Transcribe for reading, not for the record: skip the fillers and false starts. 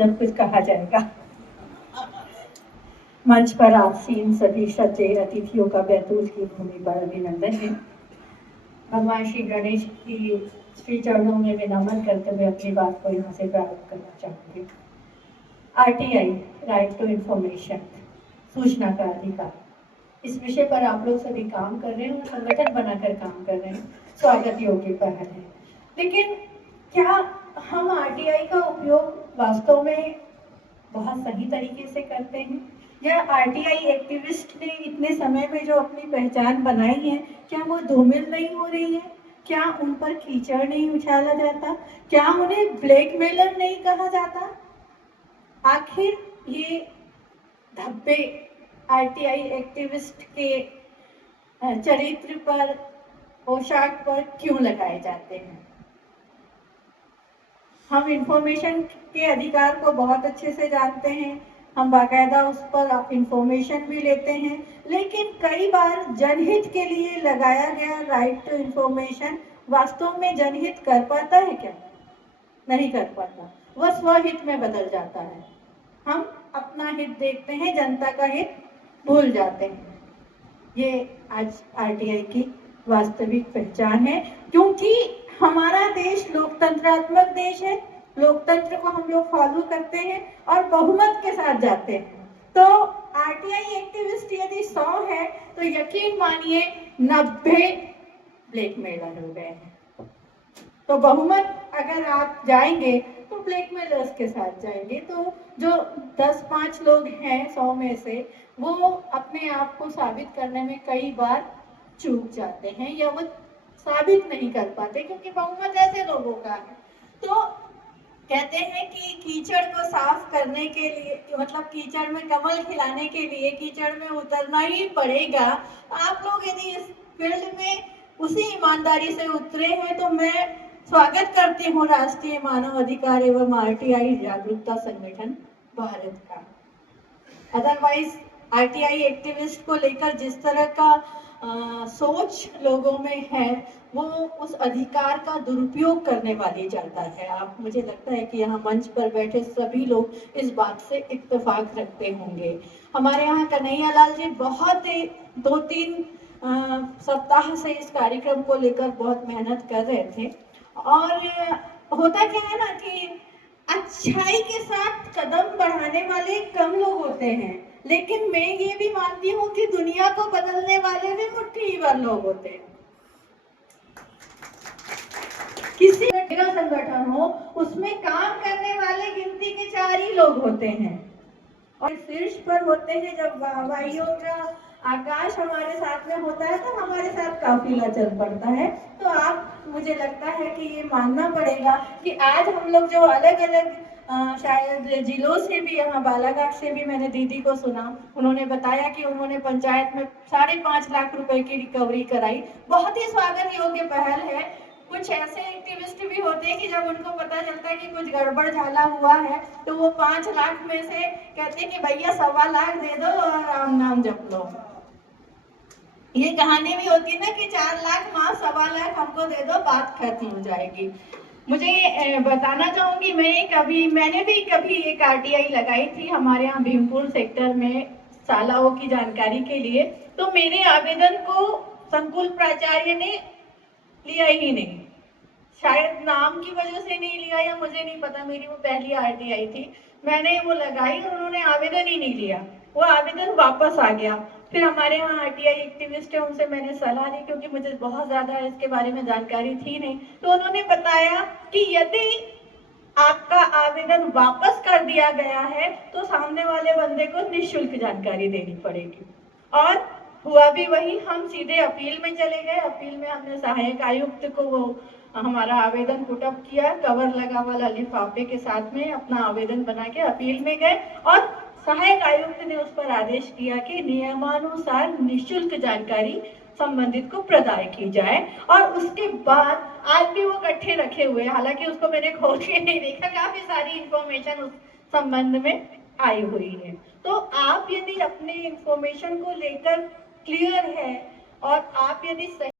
जब कुछ कहा जाएगा। मंच पर आसीन सभी सच्चे अतिथियों का बैतूल की भूमि पर अभिनंदन है। भगवान श्री गणेश की श्री चरणों में मैं नमन करते हुए अपनी बात को यहाँ से प्रारंभ करना चाहूंगी। आरटीआई, राइट टू इंफॉर्मेशन, सूचना का अधिकार, इस विषय पर आप लोग सभी काम कर रहे हैं और संगठन बनाकर काम कर रहे हैं, स्वागत योग्य पहल है। लेकिन क्या हम आरटीआई का उपयोग वास्तव में बहुत सही तरीके से करते हैं, या आरटीआई एक्टिविस्ट ने इतने समय में जो अपनी पहचान बनाई है, क्या वो धूमिल नहीं हो रही है? क्या उन पर कीचड़ नहीं उछाला जाता? क्या उन्हें ब्लैकमेलर नहीं कहा जाता? आखिर ये धब्बे आरटीआई एक्टिविस्ट के चरित्र पर, पोशाक पर क्यों लगाए जाते हैं? हम इंफॉर्मेशन के अधिकार को बहुत अच्छे से जानते हैं, हम बाकायदा उस पर इंफॉर्मेशन भी लेते हैं, लेकिन कई बार जनहित के लिए लगाया गया राइट टू इंफॉर्मेशन वास्तव में जनहित कर पाता है क्या? नहीं कर पाता, वह स्वहित में बदल जाता है। हम अपना हित देखते हैं, जनता का हित भूल जाते हैं। ये आज आरटीआई की वास्तविक पहचान है, क्योंकि हमारा देश लोकतंत्रात्मक देश है। लोकतंत्र को हम लोग फॉलो करते हैं और बहुमत के साथ जाते हैं। तो आरटीआई एक्टिविस्ट यदि 100 है तो यकीन मानिए 90 ब्लैकमेलर हो गए हैं। तो बहुमत अगर आप जाएंगे तो ब्लैकमेलर्स के साथ जाएंगे। तो जो 10-5 लोग हैं 100 में से, वो अपने आप को साबित करने में कई बार चूक जाते हैं या वो साबित नहीं कर पाते, क्योंकि बहुमत ऐसे लोगों का है। तो कहते हैं कि कीचड़ को साफ करने के लिए, मतलब कीचड़ में कमल खिलाने के लिए कीचड़ में उतरना ही पड़ेगा। आप लोग यदि इस फील्ड में उसी ईमानदारी से उतरे हैं तो मैं स्वागत करती हूँ राष्ट्रीय मानव अधिकार एवं आरटीआई जागरूकता संगठन भारत का। अदरवाइज आरटीआई एक्टिविस्ट को लेकर जिस तरह का सोच लोगों में है, वो उस अधिकार का दुरुपयोग करने वाली जनता है। आप, मुझे लगता है कि यहाँ मंच पर बैठे सभी लोग इस बात से इत्तेफाक रखते होंगे। हमारे यहाँ कन्हैया लाल जी बहुत 2-3 सप्ताह से इस कार्यक्रम को लेकर बहुत मेहनत कर रहे थे। और होता क्या है ना कि अच्छाई के साथ कदम बढ़ाने वाले कम लोग होते हैं, लेकिन मैं ये भी मानती हूँ कि दुनिया को बदलने वाले भी मुट्ठी भर लोग होते हैं। किसी संगठन हो उसमें काम करने वाले गिनती के 4 ही लोग होते हैं, और शीर्ष पर होते हैं। जब वायुओं का आकाश हमारे साथ में होता है तो हमारे साथ काफिला चल पड़ता है। तो आप, मुझे लगता है कि ये मानना पड़ेगा कि आज हम लोग जो अलग अलग शायद जिलों से भी, यहाँ बालाघाट से भी मैंने दीदी को सुना, उन्होंने बताया कि उन्होंने पंचायत में 5.5 लाख रुपए की रिकवरी कराई। बहुत ही स्वागत योग्य पहल है। कुछ ऐसे एक्टिविस्ट भी होते हैं कि जब उनको पता चलता है कि कुछ गड़बड़ झाला हुआ है तो वो 5 लाख में से कहते हैं कि भैया 1.25 लाख दे दो और राम नाम जप लो। ये कहानी भी होती है ना कि 4 लाख माँ 1.25 लाख हमको दे दो, बात खत्म हो जाएगी। मुझे बताना चाहूंगी, मैंने भी कभी एक आरटीआई लगाई थी हमारे यहाँ भीमपुर सेक्टर में शालाओं की जानकारी के लिए। तो मेरे आवेदन को संकुल प्राचार्य ने लिया ही नहीं, शायद नाम की वजह से नहीं लिया या मुझे नहीं पता, मेरी वो पहली आरटीआई थी। मैंने वो लगाई और उन्होंने आवेदन ही नहीं लिया, वो आवेदन वापस आ गया। फिर हमारे यहाँ आरटीआई एक्टिविस्ट है, उनसे मैंने सलाह ली, क्योंकि मुझे बहुत ज्यादा इसके बारे में जानकारी थी नहीं। तो उन्होंने बताया कि यदि आपका आवेदन वापस कर दिया गया है तो सामने वाले बंदे को निःशुल्क जानकारी देनी पड़ेगी। और हुआ भी वही, हम सीधे अपील में चले गए। अपील में हमने सहायक आयुक्त को वो हमारा आवेदन पुटअप किया, कवर लगा वाला लिफाफे के साथ में अपना आवेदन बना के अपील में गए, और सहायक आयुक्त ने उस पर आदेश किया कि नियमानुसार निःशुल्क जानकारी संबंधित को प्रदान की जाए। और उसके बाद आज भी वो इकट्ठे रखे हुए, हालांकि उसको मैंने खोल के नहीं देखा, काफी सारी इंफॉर्मेशन उस संबंध में आई हुई है। तो आप यदि अपने इंफॉर्मेशन को लेकर क्लियर है और आप यदि